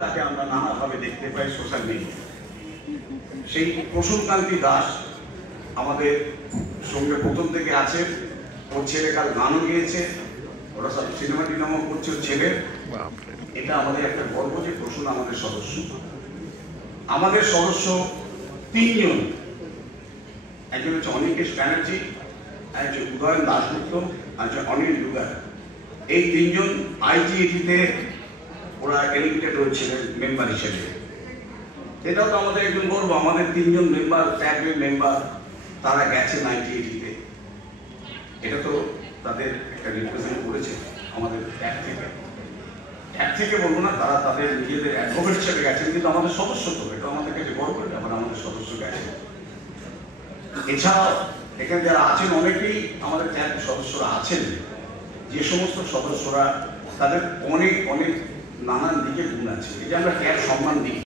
তাকে আমরা নানাভাবে দেখতে পাই সোশ্যাল মিডিয়া। সেই প্রসূনকান্তি দাস আমাদের সঙ্গে প্রথম থেকে আছে। ওর ছেলে কাল গানও গিয়েছে, ওরা সব সিনেমা টিনেমাও করছে ওর ছেলে। এটা আমাদের একটা গর্ব যে প্রসূন আমাদের সদস্য। আমাদের সদস্য তিনজন, একজন হচ্ছে অনিকেশ ব্যানার্জি, একজন উদয়ন দাশগুপ্ত, একজন অনিল দুগার। এই তিনজন আইজিএটিতে ওরা এলিমিটেড হয়েছিলেন মেম্বার হিসেবে। এটাও তো আমাদের একজন গর্ব, আমাদের তিনজন মেম্বার, ট্যাগের মেম্বার, তারা গেছেন আইজিএটিতে। এটা তো তাদের একটা রিপ্রেজেন্ট করেছে আমাদের ট্যাগ থেকে বলবো না, তারা তাদের নিজেদের অ্যাডভোকেট হিসেবে গেছেন, কিন্তু আমাদের সদস্য তো, এটা আমাদের কাছে গর্বের ব্যাপার, আমাদের সদস্য গেছেন। এছাড়াও এখানে যারা আছেন অনেকেই আমাদের ট্যাগ সদস্যরা আছেন, যে সমস্ত সদস্যরা তাদের অনেক অনেক নানান দিকে গুণ আছে, এই যে আমরা ট্যাগ সম্মান দিই।